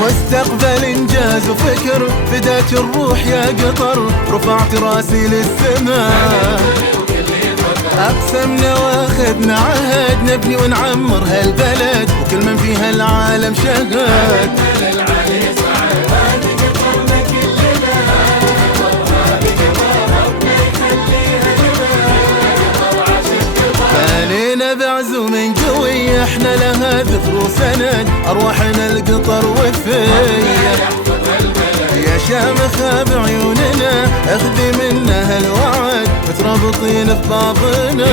مستقبل انجاز وفكر، فداك الروح يا قطر، رفعت راسي للسماء. اقسمنا واخذنا عهد، نبني ونعمر هالبلد، وكل من فيها العالم شهد. بنينا بعزوم قوي، احنا لها ذكر وسند، ارواحنا القطر وفيه. يا شامخة بعيوننا اخذي منا هالوعد، مترابطين في بعضنا.